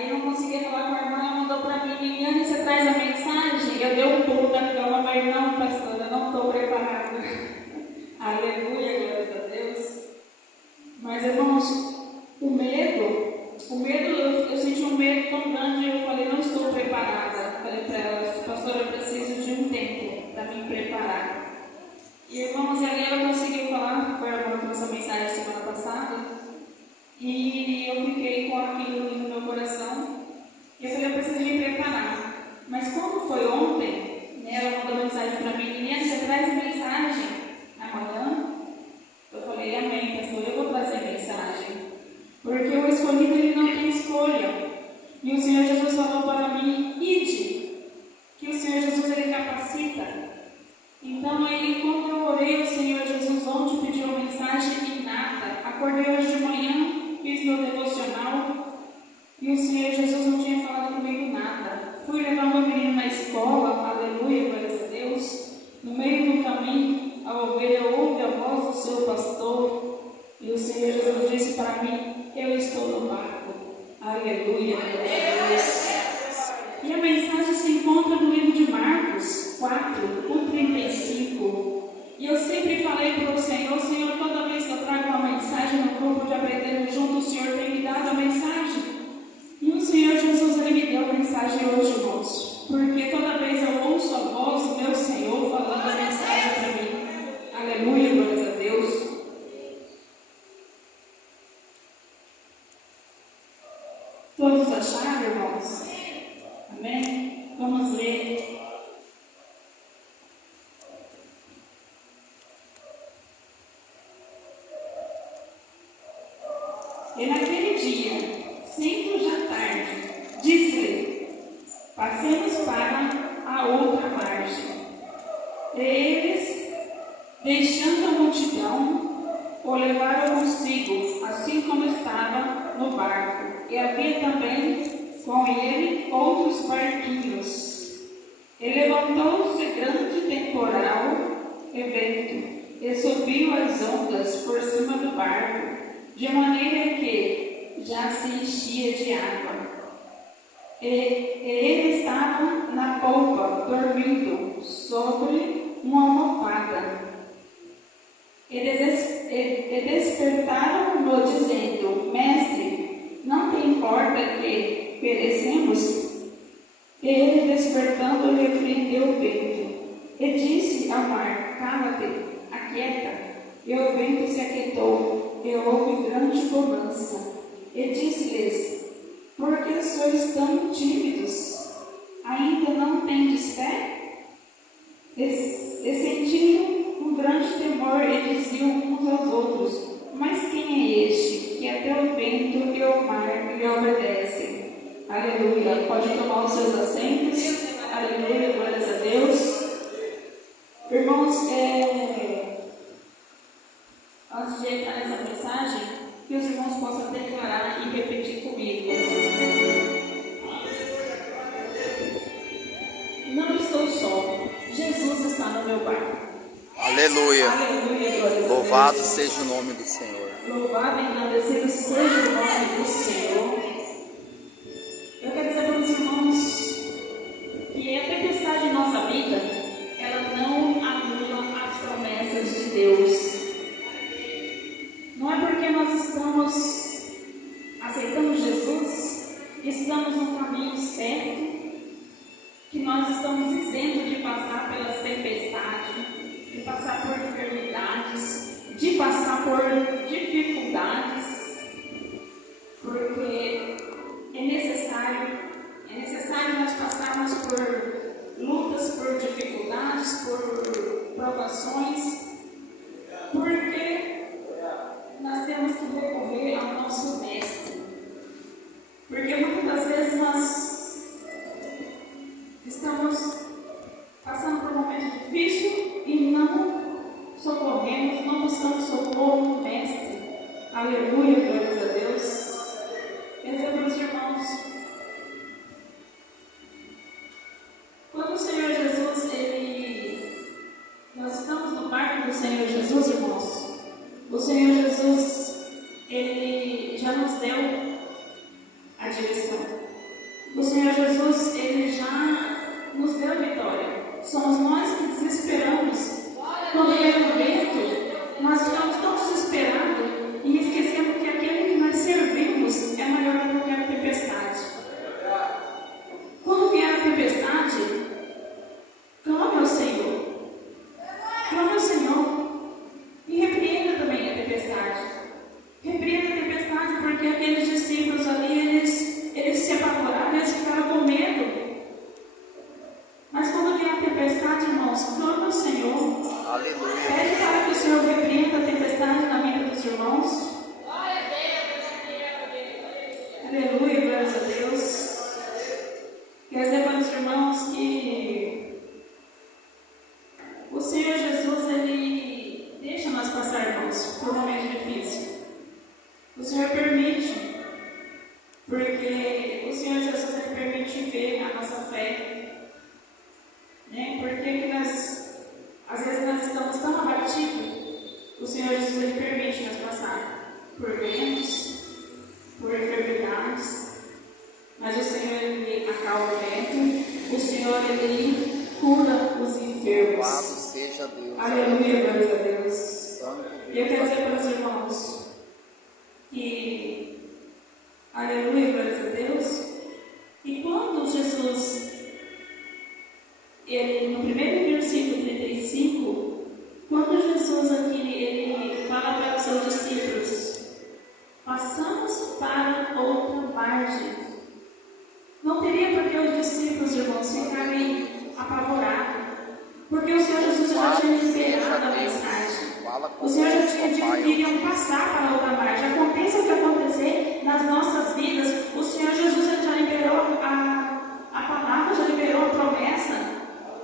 Aí eu não conseguia falar com a irmã, ela mandou para mim: Liliane, você traz a mensagem? Eu dei um pulo da cama, mas não, pastora, não estou preparada. Aleluia, glórias a Deus. Mas, irmãos, o medo, eu senti um medo tão grande, eu falei: não estou preparada. Falei para ela: pastora, eu preciso de um tempo para me preparar. E, irmãos, ali ela conseguiu falar, foi a irmã que trouxe a mensagem semana passada. E eu fiquei com aquilo no meu coração. E eu falei: eu preciso me preparar. Mas quando foi ontem, né, ela mandou mensagem para mim: Liliane, você traz a mensagem amanhã? Eu falei: amém, pastor, eu vou trazer a mensagem. Porque o escolhido, ele não tem escolha. E o Senhor Jesus falou para mim: ide, que o Senhor Jesus, ele capacita. Então, quando eu orei, o Senhor Jesus ontem pediu uma mensagem e nada. Acordei hoje de manhã, fiz meu devocional e o Senhor Jesus não tinha falado comigo nada. Fui levar meu menino na escola, aleluia, glórias a Deus. No meio do caminho, a ovelha ouve a voz do seu pastor e o Senhor Jesus disse para mim: eu estou no barco, aleluia, glórias a Deus. E a mensagem se encontra no livro de Marcos 4, 35. E eu sempre falei para o Senhor: Senhor, toda vez que eu trago uma mensagem no grupo de aprendendo junto, o Senhor tem me dado a mensagem. E o Senhor Jesus, ele me deu a mensagem hoje, irmãos. Porque toda vez eu ouço a voz do meu Senhor falando a mensagem para mim. Aleluia, glórias a Deus. Todos acharam, irmãos? Amém? Vamos ler. E naquele dia, sendo já tarde, disse-lhe: passemos para a outra margem. E eles, deixando a multidão, o levaram consigo, assim como estava no barco. E havia também com ele outros barquinhos. E levantou-se grande temporal e vento, e subiu as ondas por cima do barco, de maneira que já se enchia de água. E ele estava na polpa, dormindo sobre uma almofada. E despertaram-no, dizendo: mestre, não te importa que perecemos? E ele, despertando, repreendeu o vento e disse ao mar: cala-te, aquieta. E o vento se aquietou, e houve grande bonança. E disse-lhes: por que sois tão tímidos? Ainda não tendes fé? E sentiram um grande temor e diziam uns aos outros: mas quem é este que até o vento e o mar lhe obedecem? Aleluia. Pode tomar os seus assentos. Aleluia. Glórias a Deus. Irmãos, antes de entrar nessa mensagem, que os irmãos possam declarar e repetir comigo: não estou só, Jesus está no meu barco. Aleluia. Aleluia. Louvado seja o nome do Senhor. Louvado e engrandecido seja o nome do Senhor. Eu quero dizer para os irmãos que a tempestade em nossa vida, ela não anula as promessas de Deus. Não é porque nós estamos aceitando Jesus, estamos no caminho certo, que nós estamos isentos de passar pelas tempestades, de passar por enfermidades, de passar por dificuldades, porque é necessário nós passarmos por lutas, por dificuldades, por provações, porque nós temos que recorrer ao nosso Mestre. Porque muitas das vezes nós estamos passando por um momento difícil e não socorremos, não buscamos socorro no Mestre. Aleluia, glórias a Deus. Meus irmãos, quando o Senhor Jesus, nós estamos no barco do Senhor Jesus, irmãos, o Senhor Jesus, ele já nos deu a direção. nos deu vitória. Somos nós que desesperamos. Quando vem o vento, nós ficamos tão desesperados e esquecemos que aquele que nós servimos é maior do que qualquer tempestade. Quando vier a tempestade, clame ao Senhor. Clame ao Senhor. E repreenda também a tempestade. Repreenda a tempestade porque aqueles discípulos ali, eles se apavoraram, eles ficaram com medo. Mas quando vier a tempestade, irmãos, clame ao Senhor. Aleluia. Pede para que o Senhor repreenda a tempestade na vida dos irmãos. Aleluia, glórias a Deus. Quer dizer para os irmãos que o Senhor Jesus, Ele deixa nós passar, irmãos, por um momento difícil. O Senhor permite, porque o Senhor Jesus, Ele permite ver a nossa fé. Né? Porque que nós, às vezes nós estamos tão abatidos, o Senhor Jesus, Ele permite nós passar por ventos, por enfermidades, mas o Senhor, Ele acalma o vento, o Senhor, Ele cura os enfermos. Louvado seja Deus. Aleluia, glórias a Deus. Santo Deus. E eu quero dizer para os irmãos que, aleluia, glórias a Deus, e quando Jesus, Ele, no primeiro versículo 35, quando Jesus aqui, Ele fala para os seus discípulos, passamos para outra margem. Não teria por que os discípulos, irmãos, ficarem apavorados, porque o Senhor Jesus já tinha liberado a mensagem. O Senhor já tinha dito que iriam passar para outra margem. Aconteça o que acontecer nas nossas vidas, o Senhor Jesus já liberou a palavra, já liberou a promessa.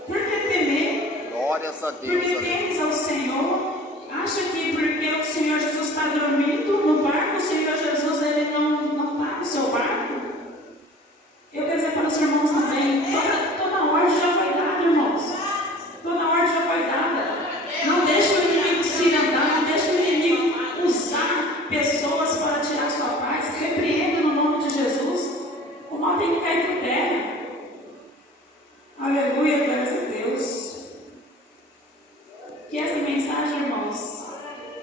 Por que temer? Glórias a Deus. Porque temes ao Senhor. Acha que porque o Senhor Jesus está dormindo no barco, o Senhor Jesus Ele não está no seu barco? Eu quero dizer para os irmãos também, toda ordem já foi dada, irmãos. Toda ordem já foi dada. Não deixe o inimigo se andar, não deixe o inimigo usar pessoas para tirar sua paz. Repreenda no nome de Jesus. O mal tem que cair por terra. Aleluia, glórias a Deus. Que essa mensagem, irmãos,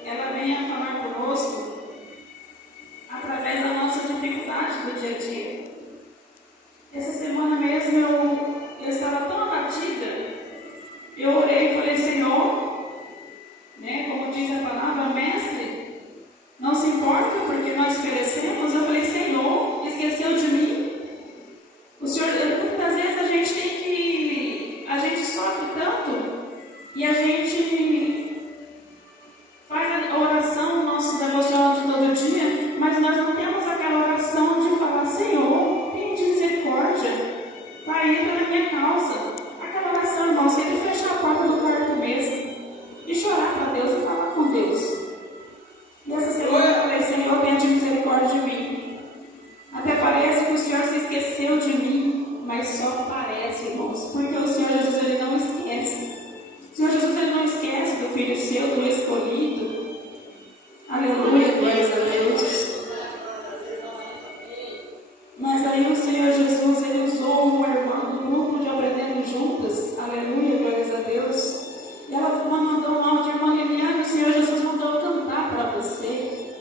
ela venha falar conosco através da nossa dificuldade do dia a dia. Essa semana mesmo eu estava tão abatida, eu orei e falei, Senhor, né, como diz a palavra, mestre, não se importa porque nós perecemos. Eu falei, Senhor, esqueceu de mim? O Senhor, muitas vezes a gente sofre tanto e a gente faz a oração, nosso devocional de todo dia, mas nós não temos aquela oração de falar, Senhor, tem misericórdia, Pai, entra na minha causa. Aquela oração, irmão, sempre fechar a porta do quarto mesmo e chorar para Deus e falar com Deus. E essa semana eu falei, Senhor, tenha misericórdia de mim. Até parece que o Senhor se esqueceu de mim, mas só parece, irmãos, porque o Senhor Jesus, Ele não esquece. O Senhor Jesus, Ele não esquece do filho seu, do escolhido. Aleluia, glórias a Deus. Mas aí o Senhor Jesus, Ele usou uma irmã do grupo de Aprendendo Juntas. Aleluia, glórias a Deus. E ela mandou um áudio de irmã Liliane, o Senhor Jesus mandou cantar para você.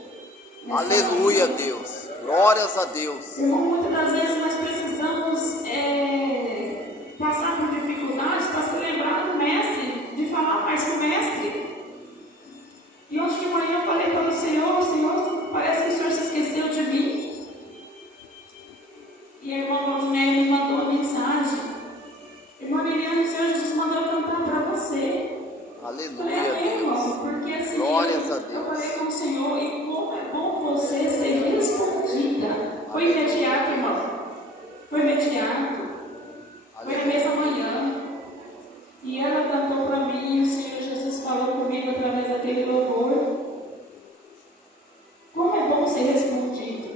Aleluia, Deus. Glórias a Deus. Irmão, muitas das vezes nós precisamos passar por dificuldades para se lembrar do Mestre, de falar mais com o Mestre. E hoje de manhã eu falei para o Senhor, parece que o Senhor se esqueceu de mim. E a irmã Valdinelli me mandou uma mensagem. Irmã Liliane, o Senhor Jesus mandou cantar para você. Aleluia, Deus. Deus. Porque assim, Glórias a eu Deus. falei com o Senhor, e como é bom você ser respondida. Foi imediato, irmão. Foi imediato. Foi na mesma manhã. E ela cantou para mim, e o Senhor Jesus falou comigo através daquele louvor. Como é bom ser respondido.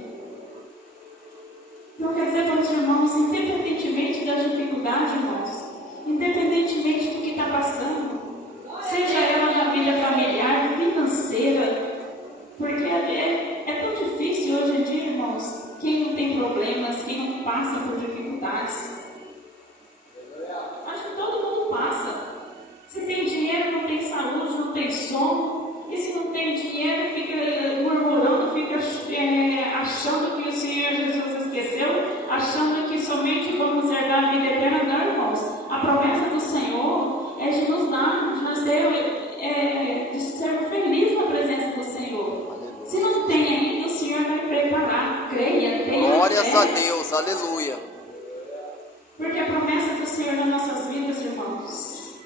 Então, quer dizer para os irmãos, independentemente da dificuldade, irmãos, independentemente do que está passando, seja ela na vida familiar, financeira, porque é tão difícil hoje em dia, irmãos, quem não tem problemas, quem não passa por dificuldades. Glórias a Deus, aleluia. Porque a promessa do Senhor nas nossas vidas, irmãos,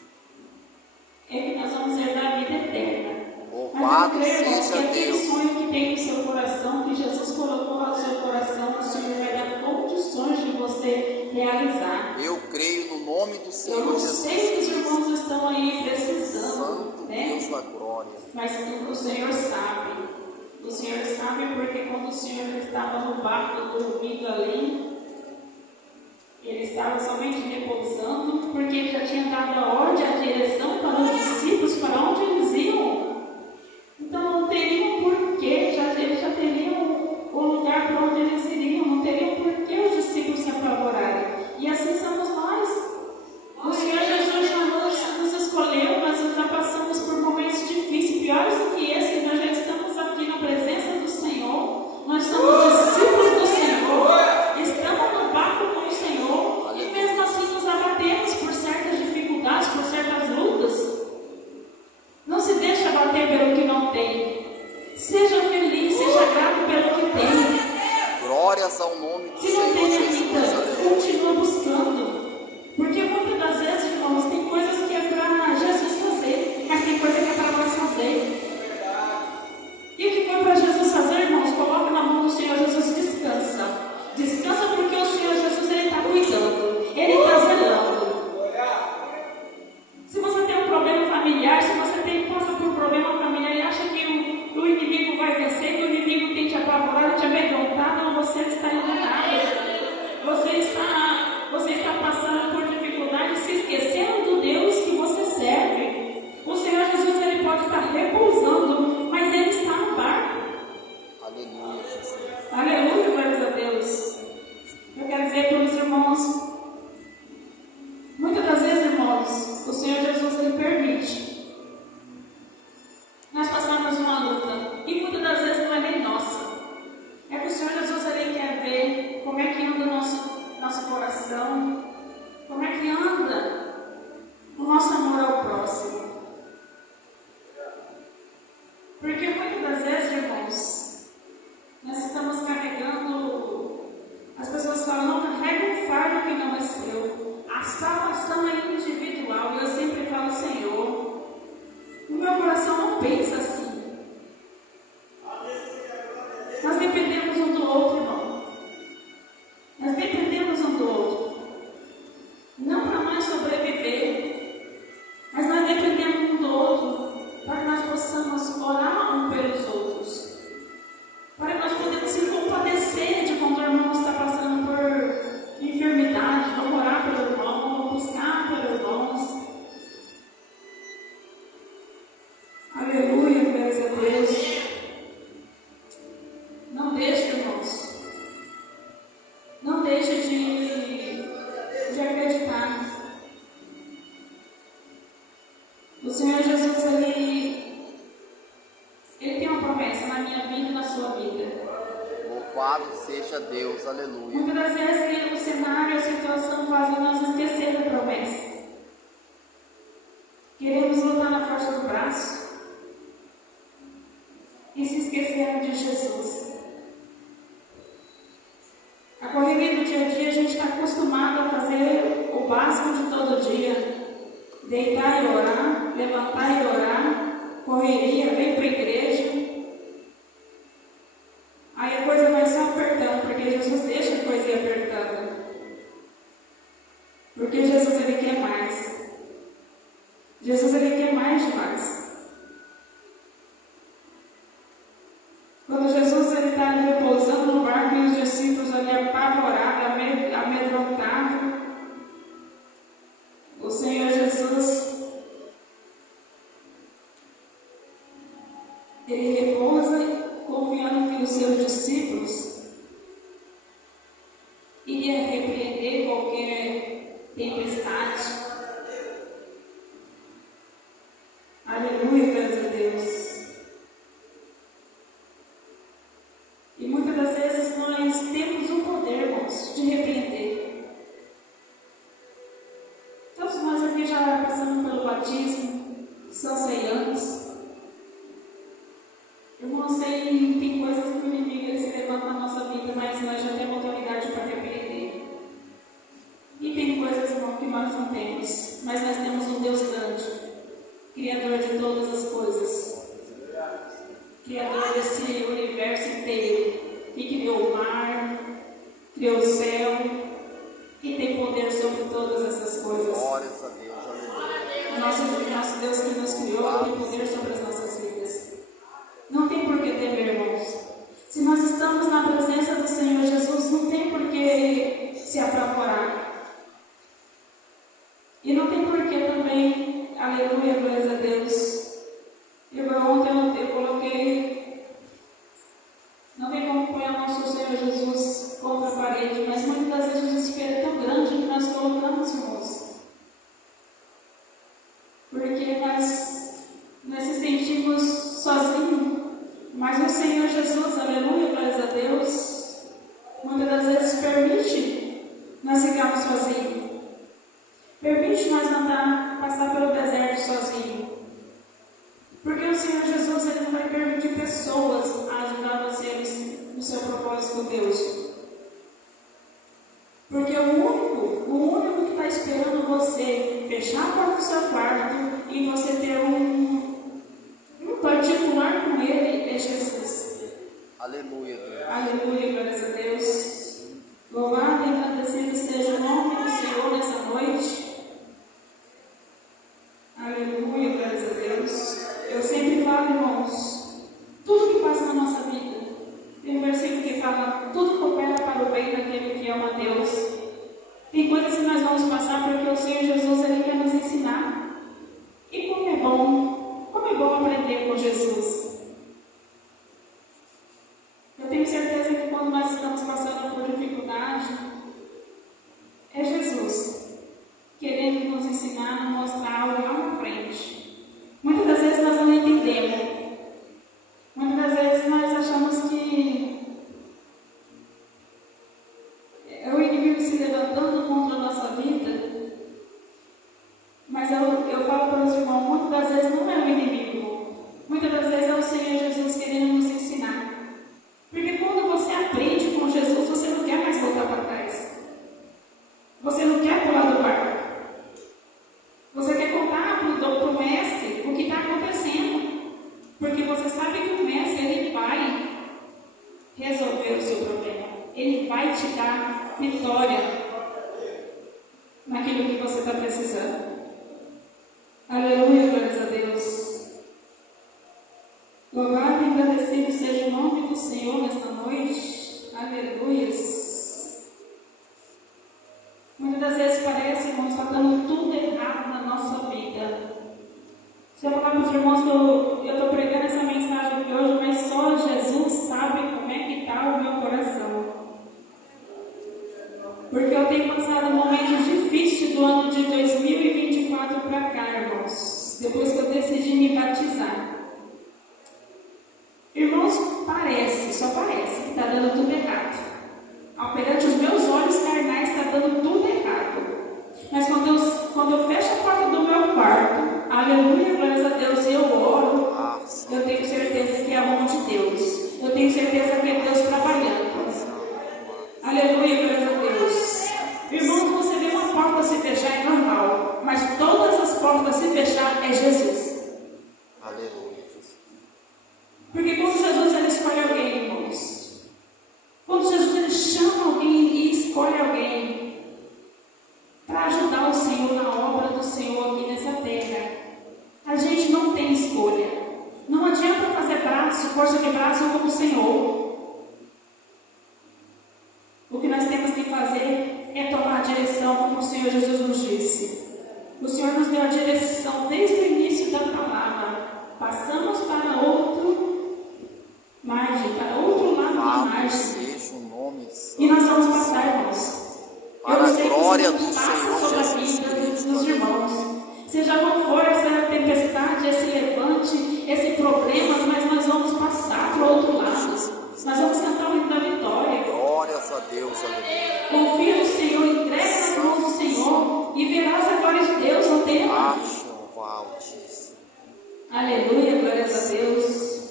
é que nós vamos herdar a vida eterna. Louvado Mas eu creio, seja que aquele Deus. sonho que tem no seu coração, que Jesus colocou no seu coração, o Senhor vai dar condições de você realizar. Eu creio no nome do Eu Senhor não Jesus. sei que os irmãos estão aí precisando, Santo né? Deus da glória. Mas o Senhor sabe. O Senhor sabe porque quando o Senhor estava no barco dormindo ali, ele estava somente repousando, porque ele já tinha dado a ordem, a direção para os discípulos, para onde eles iam. Então não teriam porquê, eles já teriam o lugar para onde eles iriam, não teriam porquê os discípulos se apavorarem. E assim somos nós. O Senhor Jesus já nos escolheu, nós já passamos por momentos difíceis, piores do que esse, nós já estamos aqui na presença do Senhor, nós somos discípulos do Senhor, estamos no barco com o Senhor, e mesmo assim nos abatemos por certas dificuldades, por certas lutas. Não se deixe abater pelo que não tem. Seja feliz, seja grato pelo que tem. Glórias ao nome do Se não Senhor tem Jesus, ainda, aleluia. continua buscando. Porque muitas das vezes, irmãos, tem coisas que é para Jesus fazer, mas tem coisa que é para nós fazer. E o que for para Jesus fazer, irmãos, coloca na mão do Senhor Jesus e descansa. Descansa porque o Senhor Jesus ele está cuidando, ele está zelando. Se você tem um problema familiar, se você passa por um problema familiar e acha que o inimigo vai vencer, que o inimigo tem te apavorado, te amedrontado, não, você está enganado. Você está passando por dificuldade, se esquecendo do Deus que você serve. O Senhor Jesus ele pode estar repousando, mas ele está no barco. Aleluia, Jesus. Aleluia, glórias a Deus. Eu quero dizer para os irmãos, muitas das vezes, irmãos, o Senhor Jesus ele permite nós passarmos uma luta, e muitas das vezes não é nem nossa. É que o Senhor Jesus ele quer ver como é que anda o nosso coração, como é que anda o nosso amor ao próximo. Porque muitas das vezes, irmãos, nós estamos carregando, as pessoas falam, não carrega um fardo que não é seu. A salvação é individual, e eu sempre falo, Senhor, o meu coração não pensa assim. Nós dependemos um do outro, irmão. Nós dependemos um do outro. Não para nós sobreviver, mas nós dependemos um do outro para que nós possamos orar um pelos outros. Para que nós podemos se compadecer de quando o irmão está passando por enfermidade. Vamos orar pelo irmão, vamos buscar pelo irmão. Aleluia, glórias a Deus. Não deixe, irmãos. Não deixe de acreditar. O Senhor Jesus, ele tem uma promessa na minha vida e na sua vida. Louvado seja Deus, aleluia. Muitas das vezes o cenário, a situação fazem nós esquecer da promessa. Queremos lutar na força do braço e se esquecendo de Jesus. A correria do dia a dia, a gente está acostumado a fazer o básico de todo dia. Deitar e orar, levantar e orar, correria, vem para a igreja. Aí a coisa vai só apertando, porque Jesus deixa a coisa ir apertando. Porque Jesus ele quer mais. Jesus ele quer mais demais. Quando Jesus ele está ali repousando no barco e os discípulos ali apavorados, amedrontados, o Senhor Jesus ele repousa confiando que os seus discípulos iriam repreender qualquer tempestade. Aleluia, graças a Deus. E muitas das vezes nós temos o poder, irmãos, de repreender. Todos nós aqui já passamos pelo batismo, são ceiantes. Irmãos, tem coisas que o inimigo ele se levanta na nossa vida, mas nós já temos autoridade mas nós temos um Deus grande, Criador de todas as coisas, Criador desse universo inteiro, que criou o mar, criou o céu, e tem poder sobre todas essas coisas. Glórias a Deus, aleluia. O nosso Deus que nos criou tem poder sobre as nossas vidas. Não tem por que temer, irmãos. Se nós estamos na presença do Senhor Jesus, não tem por que se apavorar. E não tem por que também, aleluia, glória a Deus. Ontem eu coloquei, não tem como pôr o nosso Senhor Jesus contra a parede, mas muitas das vezes o desespero é tão grande que nós colocamos, irmãos. Porque nós se sentimos sozinhos, mas o Senhor Jesus, aleluia, glória a Deus, muitas das vezes permite nós ficarmos sozinhos. Permite nós andar, passar pelo deserto sozinho. Porque o Senhor Jesus, Ele não vai permitir pessoas a ajudar você no seu propósito com Deus. Porque o único que está esperando você fechar a porta do seu quarto e você ter um particular com Ele é Jesus. Aleluia, Deus. Aleluia, glórias a Deus. Louvado e agradecido seja o nome do Senhor nessa noite. Aleluia, glórias a Deus. Eu sempre falo, irmãos, tudo que passa na nossa vida, tem um versículo que fala, tudo coopera para o bem daquele que ama a Deus. Tem coisas que nós vamos passar porque o Senhor Jesus, Ele quer nos ensinar. E como é bom aprender com Jesus. Eu tenho certeza que quando nós estamos passando por dificuldade, é Jesus querendo nos ensinar, nos mostrar algo lá na frente. Muitas das vezes nós não entendemos. Muitas das vezes nós achamos que é o inimigo se levantando contra a nossa vida. Mas eu falo para os irmãos, muitas das vezes não é o inimigo. Muitas das vezes é o Senhor Jesus querendo nos ensinar. Porque quando você aprende com Jesus, você não quer mais voltar para trás. Você não quer pular do barco. Você quer contar para o mestre o que está acontecendo. Porque você sabe que o mestre, ele vai resolver o seu problema. Ele vai te dar vitória naquilo que você está precisando. Aleluia, glórias a Deus. Louvado e agradecido seja o nome do Senhor nesta noite. Aleluias. Muitas das vezes parece, irmãos, está dando tudo errado na nossa vida. Se eu falar para os irmãos que eu estou pregando essa mensagem aqui hoje, mas só Jesus sabe como é que está o meu coração. Porque eu tenho passado momentos difíceis do ano de 2024 para cá, irmãos. Depois que eu decidi me batizar. Irmãos, só parece que está dando tudo errado. Perante os meus olhos carnais está dando tudo errado. Mas quando eu fecho a porta do meu quarto, aleluia, glórias a Deus, eu oro, eu tenho certeza que é a mão de Deus. Eu tenho certeza que é Deus trabalhando. Aleluia, glórias a Deus. Irmãos, você vê uma porta se fechar é normal, mas todas as portas se fechar é Jesus. Aleluia. Porque quando Jesus ele escolhe alguém, irmãos, quando Jesus ele chama alguém e escolhe alguém para ajudar o Senhor na obra do Senhor aqui nessa terra, a gente não tem escolha. Não adianta fazer força de braço como o Senhor. O que nós temos que fazer é tomar a direção, como o Senhor Jesus nos disse. O Senhor nos deu a direção desde o início da palavra. Passamos para outro margem, para outro lado da margem. Seja o nome e nós vamos passar, irmãos. Para a glória do Senhor Senhor sobre a vida dos irmãos. Seja qual for essa tempestade, esse levante, esse problema, mas nós vamos passar para o outro lado. Nós vamos cantar o hino da vitória. Glórias a Deus, aleluia. Confia no Senhor, entrega nas mãos do Senhor e verás a glória de Deus no tempo. Aleluia, glórias a Deus.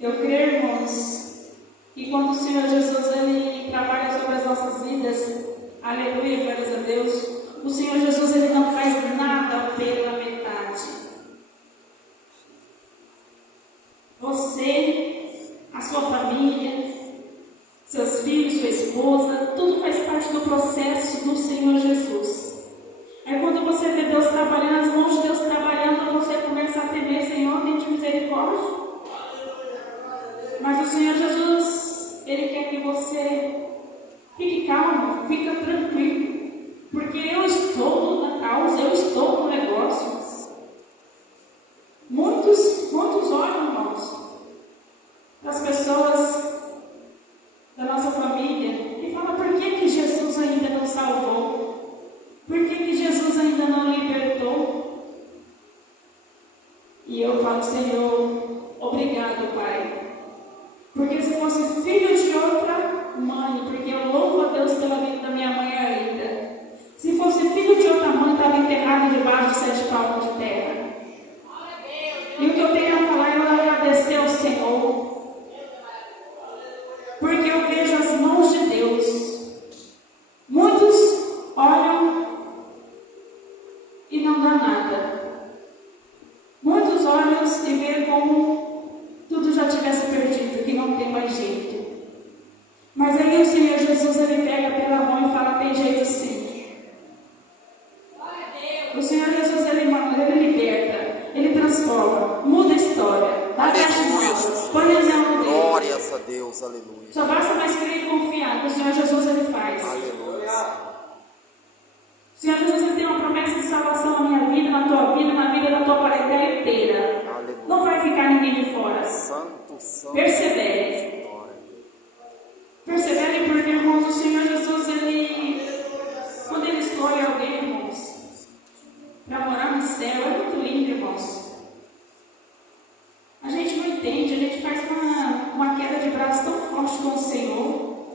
Eu creio, irmãos, que quando o Senhor Jesus ele trabalha sobre as nossas vidas, aleluia, glórias a Deus, o Senhor Jesus ele não faz processo do Senhor Jesus. Aí quando você vê Deus trabalhando, as mãos de Deus trabalhando, você começa a temer, Senhor, tem de misericórdia. Mas o Senhor Jesus, Ele quer que você fique calmo, fica tranquilo. Porque eu estou na causa, eu estou no negócio. Muitos olham, irmãos, as pessoas da nossa família e falam: por que Jesus ainda não salvou? Por que Jesus ainda não libertou? E eu falo: Senhor, obrigado, Pai. Porque se fosse filho de outra mãe, porque eu louvo a Deus pela vida da minha mãe ainda. Se fosse filho de outra mãe, estava enterrado debaixo de 7 palmos de terra. E o que eu tenho a falar é agradecer ao Senhor. Porque eu vejo as mãos de Deus. Muitos olham e não dá nada. Muitos olham e veem como tudo já tivesse perdido, que não tem mais jeito. Mas aí o Senhor Jesus, Ele pega pela mão e fala: tem jeito sim. O Senhor Jesus, Ele liberta, Ele transforma, muda a história. Aleluia. Põe a mão dele. Glórias a Deus, aleluia. Só basta mais crer e confiar que o Senhor Jesus, Ele faz. Aleluia. O Senhor Jesus, Ele tem uma promessa de salvação na minha vida, na tua vida, na vida da tua parentela inteira. Aleluia. Não vai ficar ninguém de fora. Santo, santo. Persevere. Persevere, porque, irmãos, o Senhor Jesus, Ele, quando Ele escolhe alguém, irmãos, para morar no céu, é muito lindo, irmãos. A gente não entende, a gente faz uma queda de braço tão forte com o Senhor.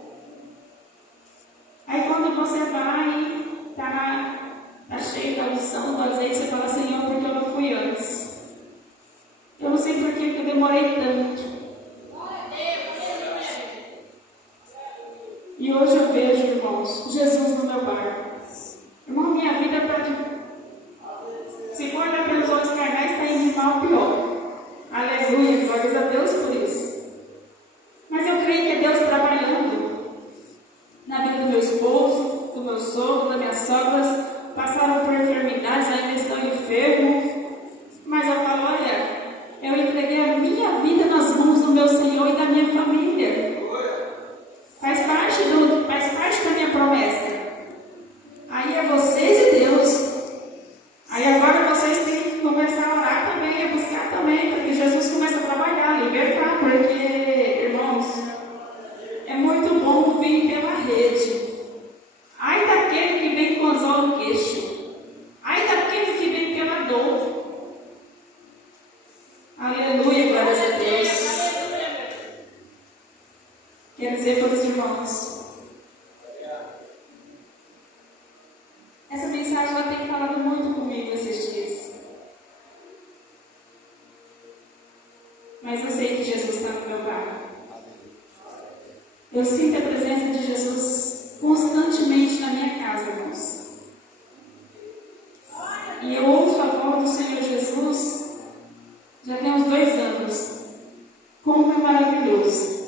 Aí quando você vai, tá cheio da unção, do azeite, você fala: Senhor, porque eu não fui antes? Eu não sei por que eu demorei tanto. E hoje eu vejo, irmãos, Jesus no meu barco. Irmão, minha vida está de... Se for olhar pelos olhos carnais, está indo de mal pior. Aleluia, glórias a Deus por isso. Mas eu creio que é Deus trabalhando na vida do meu esposo, do meu sogro, das minhas sogras. Passaram por enfermidades, ainda estão enfermos. Mas eu falo: olha, eu entreguei a minha vida nas mãos do meu Senhor e da minha família. Faz parte da minha promessa. Aí é vocês e Deus. Aí agora vocês têm que começar a orar também, a buscar também, para que Jesus comece a trabalhar, a libertar, porque, irmãos, é muito bom vir pela rede. Ai daquele que vem com anzol no queixo. Ai daquele que vem pela dor. Aleluia, glórias a Deus. Quero dizer para os irmãos, essa mensagem ela tem falado muito comigo esses dias. Mas eu sei que Jesus está no meu barco. Eu sinto a presença de Jesus constantemente na minha casa, irmãos. E eu ouço a voz do Senhor Jesus já tem uns 2 anos. Como é maravilhoso.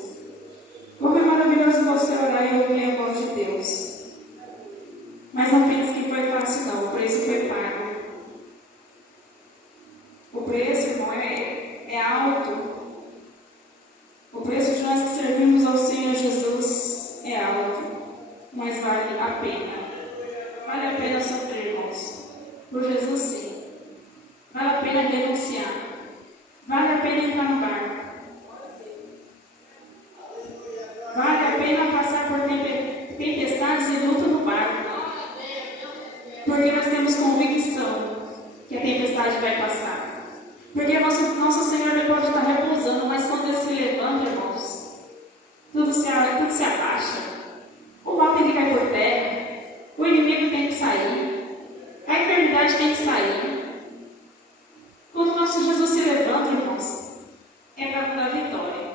Como é maravilhoso você orar e ouvir a voz de Deus. Mas não pense que foi fácil, não. O preço foi pago. O preço, irmão, é alto. O preço de nós que servimos ao Senhor Jesus é alto. Mas vale a pena. Vale a pena sofrer, irmãos. Por Jesus, sim. Vale a pena renunciar. Vale a pena entrar no barco. Vale a pena passar por tempestades e luta no barco. Porque nós temos convicção que a tempestade vai passar. Porque nosso Senhor ele pode estar repousando, mas quando Ele se levanta, irmãos, tudo se abaixa. O mal tem que cair por terra. O inimigo tem que sair. A enfermidade tem que sair. Quando o nosso Jesus se levanta, irmãos, é para dar vitória.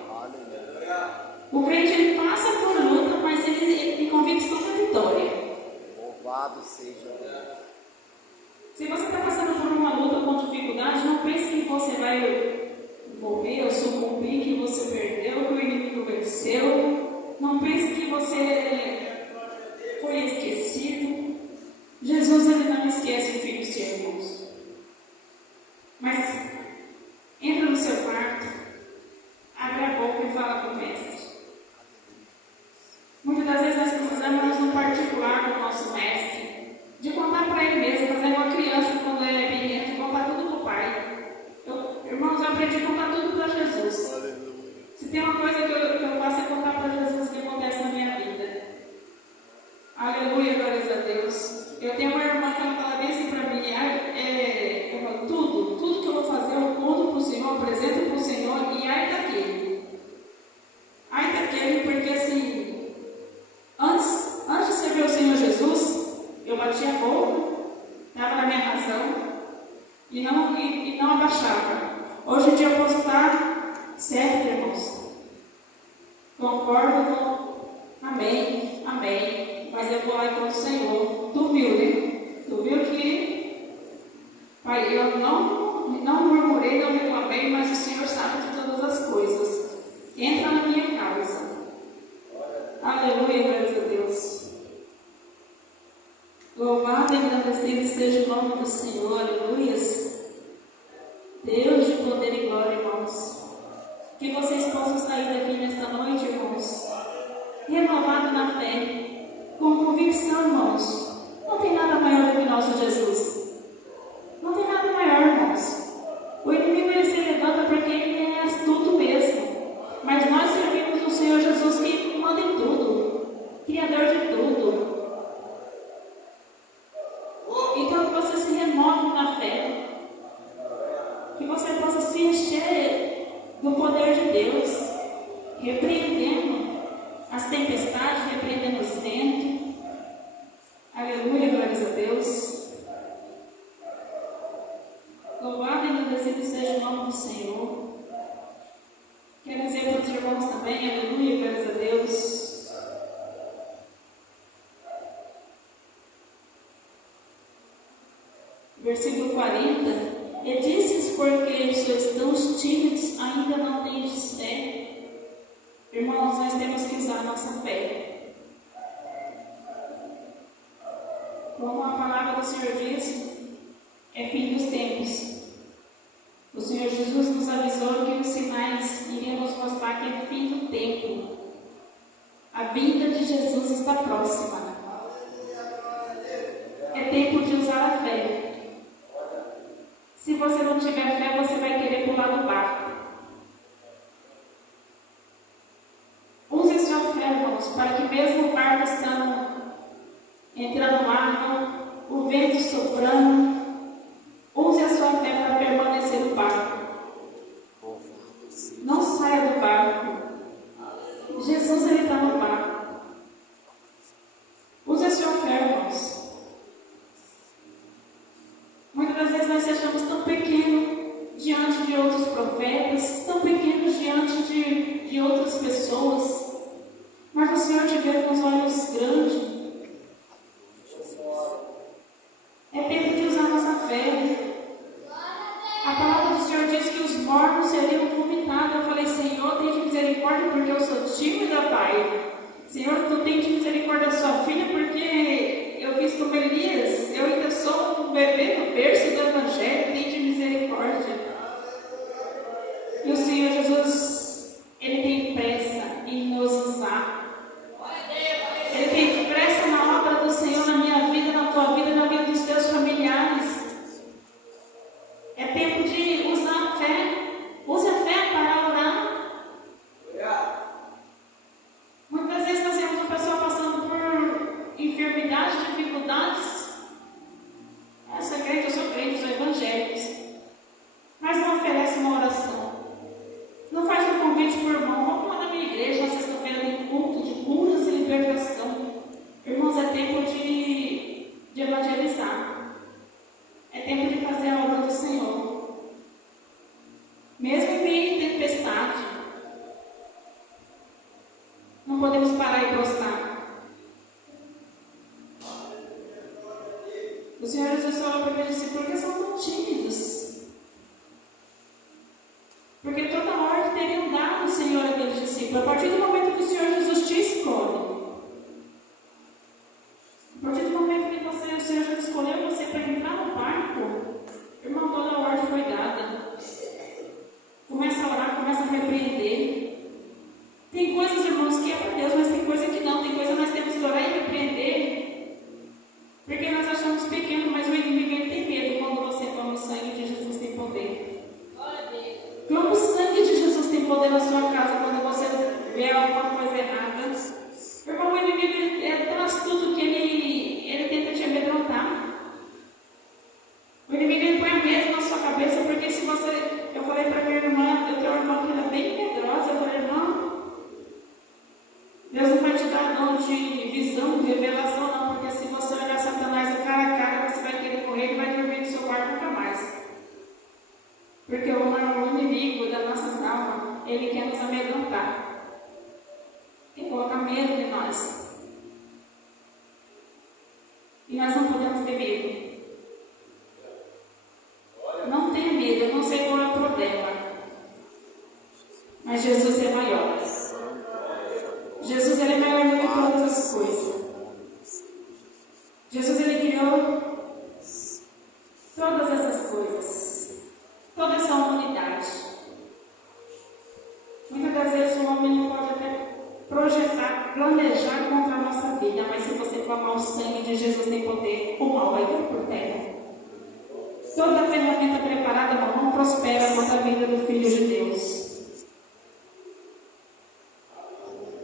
O crente ele passa por luta, mas ele tem convicção da vitória. Louvado seja Deus. Se você está passando por uma luta com dificuldade, não pense que você vai morrer ou sucumbir, que você perdeu, que o inimigo venceu. Não pense que você foi esquecido. Aleluia, glórias a Deus. Eu tenho uma irmã que ela fala bem assim para mim, eu falo, tudo que eu vou fazer eu conto para o Senhor, apresento para o Senhor, e ai daquele. Ai daquele, porque assim, antes de servir o Senhor Jesus, eu batia a boca, estava na minha razão, e não abaixava. Hoje em dia eu posso estar certo, irmãos. Concordo com amém, amém. Mas eu vou lá e conto o Senhor. Tu viu, né? Tu viu que, Pai, eu não murmurei, não reclamei, mas o Senhor sabe de todas as coisas. Entra na minha casa. Aleluia, glória a Deus. Louvado e agradecido seja o nome do Senhor, aleluias. Deus de poder e glória, irmãos. Que vocês possam sair daqui nesta noite, irmãos, renovados na fé, com convicção, irmãos. Não tem nada maior do que nosso Jesus. Não tem nada maior, irmãos. O inimigo ele se levanta porque ele é astuto mesmo. Mas nós servimos o Senhor Jesus que manda em tudo, Criador de tudo. Então que você se renove na fé. Que você possa se encher do poder de Deus, repreendendo as tempestades, repreendendo os ventos. Aleluia, glórias a Deus. Louvado e agradecido seja o nome do Senhor. Quero dizer para os irmãos também, aleluia, glórias a Deus. Versículo 40. E disse-lhes, porque sois tão tímidos, ainda não tendes fé. Irmãos, nós temos que usar a nossa fé. Como a palavra do Senhor diz, é fim dos tempos. O Senhor Jesus nos avisou que os sinais iriam nos mostrar que é fim do tempo. A vinda de Jesus está próxima. É tempo de usar a fé. Se você não tiver fé, você vai querer pular do barco. Use a sua fé, irmãos, para que mesmo o barco estando entrando no mar, o vento soprando, use a sua fé para permanecer no barco. Não saia do barco. Jesus, ele está no barco. Use a sua fé, irmãos. Muitas das vezes nós achamos tão pequenos diante de outros profetas, tão pequenos diante de outras pessoas, mas o Senhor te vê com os olhos grandes. É tempo de usar nossa fé. A palavra do Senhor diz que os mortos seriam vomitados. Eu falei, Senhor, tem de misericórdia porque eu sou tímida, Pai. Senhor, tu tem de misericórdia da sua filha porque eu fiz como Elias. Eu ainda sou um bebê no berço do Evangelho. Tem de misericórdia. E o Senhor Jesus, Ele tem pressa em nos usar. Ele tem pressa na obra do Senhor, na minha vida, na tua vida, na vida dos teus familiares. É tempo de usar a fé. Use a fé para orar. Muitas vezes nós vemos uma pessoa passando por enfermidades, dificuldades. Eu sou crente, sou evangélicos. Mas não oferece uma oração. Não faz um convite por irmão. Vamos lá na minha igreja, na sexta-feira tem culto de curas e libertação. Irmãos, é tempo de evangelizar. É tempo de fazer a obra do Senhor. Mesmo em meio de tempestade, não podemos parar e prostrar. O Senhor Jesus falou para mim assim, por que são tão tímidos? Porque toda ordem teriam dado o Senhor àqueles discípulos. A partir do momento que o Senhor Jesus te escolhe, a partir do momento que o Senhor Jesus escolheu você para entrar no barco, irmão, toda a ordem foi dada. Começa a orar, começa a repreender. Tem coisas, irmãos, que é para Deus, mas tem coisa que não. Tem coisa que nós temos que orar e repreender. Porque nós achamos pequeno, mas o inimigo ele tem medo quando você toma o sangue de Jesus tem poder. Como o sangue de Jesus tem poder na sua casa quando você vê alguma coisa errada. Irmão, o inimigo ele traz tudo que ele E nós não podemos ter medo. Não tenha medo, eu não sei qual é o problema. Mas Jesus é maior. Jesus ele é maior do que todas as coisas. Jesus ele criou todas essas coisas. Toda essa humanidade. Muitas das vezes o homem não pode até projetar, planejar contra a nossa vida, mas se você clamar o sangue de Jesus tem poder, o mal vai vir por terra. Toda ferramenta preparada não prospera contra a vida do Filho de Deus.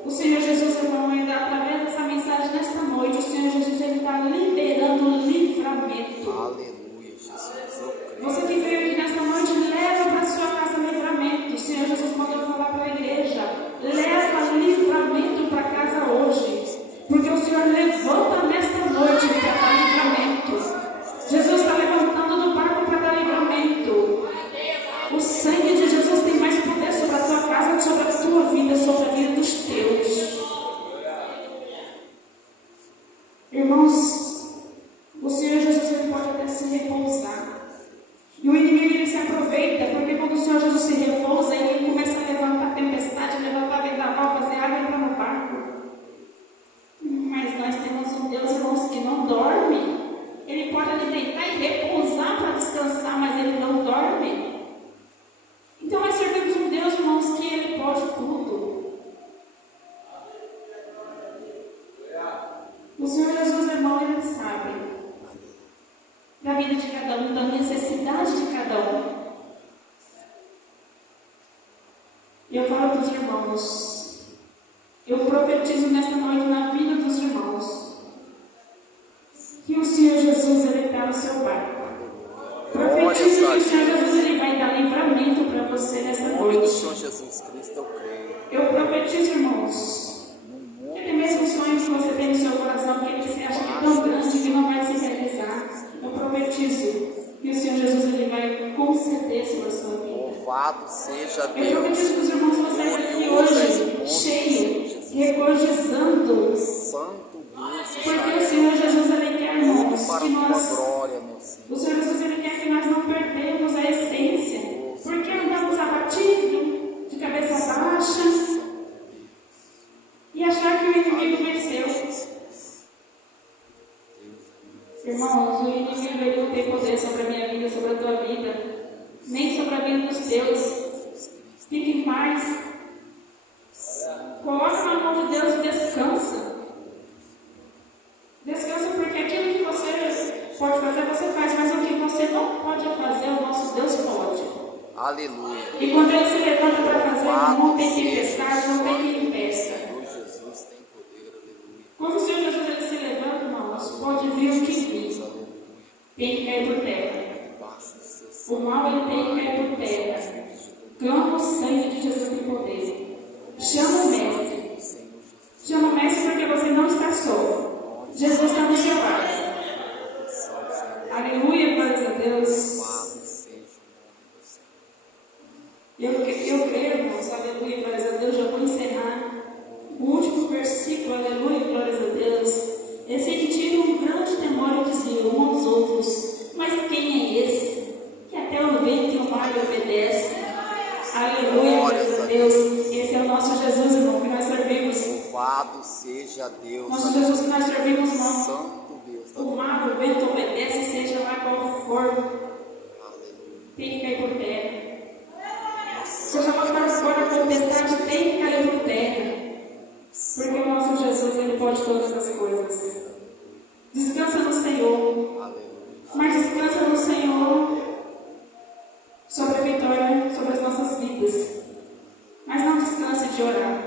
O Senhor Jesus, irmão, ainda através dessa mensagem nesta noite, o Senhor Jesus está liberando livramento. Aleluia, Jesus. Eu creio. Você que veio aqui nesta noite, leva para a sua casa livramento. O Senhor Jesus mandou falar para a igreja: leva livramento para casa hoje, porque o Senhor levanta nesta noite para dar livramento. Jesus está levantando do barco para dar livramento. O sangue de Jesus tem mais poder sobre a tua casa, sobre a tua vida, sobre a vida dos teus. Irmãos, o Senhor Jesus ele pode até se repousar. E o inimigo ele se aproveita, porque quando o Senhor Jesus se repousa, ele começa a levantar tempestade, levantar vendaval, fazer água entrar no barco. Mas nós temos um Deus, irmãos, que não dorme. Ele pode ali deitar e repousar para descansar, mas ele não dorme. Então nós servimos um Deus, irmãos, que ele pode tudo. O Senhor Jesus, irmão, ele sabe da vida de cada um, da necessidade de cada um. Eu falo para os irmãos, eu profetizo nesta noite na vida dos irmãos, que o Senhor Jesus ele está no seu barco. Profetizo que o Senhor Jesus ele vai dar livramento para você nessa Em nome do noite. Senhor Jesus Cristo, eu creio. Eu profetizo, irmãos, que até mesmo os sonhos que você tem no seu coração, que você acha que é tão grande que não vai se realizar, eu profetizo que o Senhor Jesus ele vai conceder sobre a sua vida. Louvado seja Eu Deus. profetizo para os irmãos que você está aqui hoje, cheio, regozijando, Santo Deus, porque o Senhor Jesus ele quer, irmãos, para a que tua nós... glória, meu Senhor. O Senhor Jesus ele quer que nós não perdemos a essência, porque andamos abatidos, de cabeça baixa, e achar que o inimigo venceu. Irmãos, o inimigo ele não tem poder sobre a minha vida, sobre a tua vida, nem sobre a vida dos teus. Fique em paz. Coloca na mão de Deus e descansa. Descansa porque aquilo que você pode fazer, você faz, mas o que você não pode fazer, o nosso Deus pode. Aleluia. E quando ele se levanta para fazer, não tem tempestade, não tem quem impeça. Senhor Jesus tem poder, aleluia. Quando o Senhor Jesus ele se levanta, irmãos, pode vir o que vir. Tem que cair por terra. Baixo do seu O mal ele tem que cair por terra. Clama o sangue de Jesus em poder. Chama o mestre. Chama o mestre porque você não está só. Jesus está no seu lado. Aleluia, glória a Deus. Eu creio, irmãos, aleluia, glória a Deus. Já vou encerrar o último versículo, aleluia, glória a Deus. Eu sei que tinha um grande temor e diziam uns aos outros: mas quem é esse? Que até o vento e o mar lhe obedecem. Aleluia, glória a Deus. Esse é o nosso Jesus, irmão, que nós servimos. Louvado seja Deus. Nosso Jesus que nós servimos, irmão. Santo Deus. O mar, o vento obedece, seja lá qual for. Aleluia. Tem que cair por terra. Seja lá qual for a tempestade, tem que cair por terra. Porque o nosso Jesus, ele pode todas as coisas. Descansa no Senhor. Aleluia. Mas descansa no Senhor sobre a vitória, sobre as nossas vidas. Mas não descanse de orar.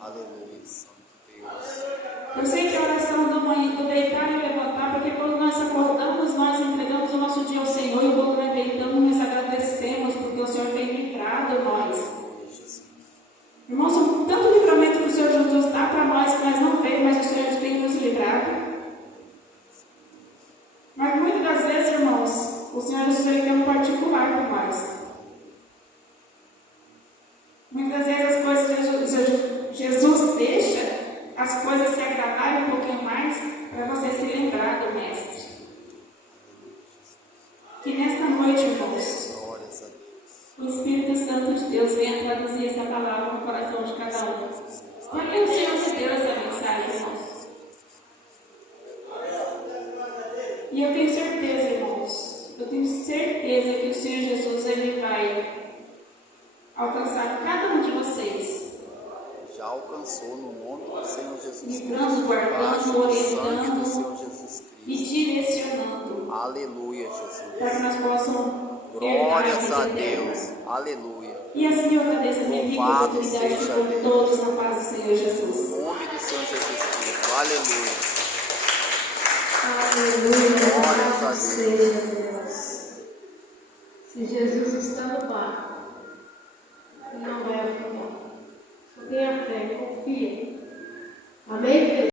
Aleluia, Santo Deus. Eu sei que a oração do manhã, do deitar e levantar, porque quando nós acordamos, nós entregamos o nosso dia ao Senhor, e quando nós deitamos, nós agradecemos, porque o Senhor tem livrado nós. Irmãos, tanto livramento que o Senhor Jesus dá para nós, que nós não vemos, mas o Senhor tem nos livrado. Mas muitas das vezes, irmãos, o Senhor quer um particular com nós. Muitas vezes as coisas, Jesus deixa as coisas se agradarem um pouquinho mais para você se lembrar do Que nesta noite, irmãos, Glórias a Deus. o Espírito Santo de Deus venha traduzir essa palavra no coração de cada um. Para que o Senhor me deu essa mensagem, irmãos. E eu tenho certeza, irmãos, eu tenho certeza que o Senhor Jesus, Ele vai alcançar cada um de vocês. Já alcançou no nome do Senhor Jesus Cristo. Livrando, Debaixo guardando, do sangue do orientando Senhor Jesus e Cristo. direcionando. Aleluia, Jesus. Para que nós possamos Glórias herdar a vida eterna. Deus. Aleluia. E assim eu agradeço a minha vida e a Louvado oportunidade de seja com Deus. todos na paz do Senhor Jesus. No nome do Senhor Jesus Cristo. Aleluia. Aleluia. Glórias a Louvado Deus. seja Deus. Se Jesus está no barco, Ele não vai afundar. Só tenha fé, confia. Amém?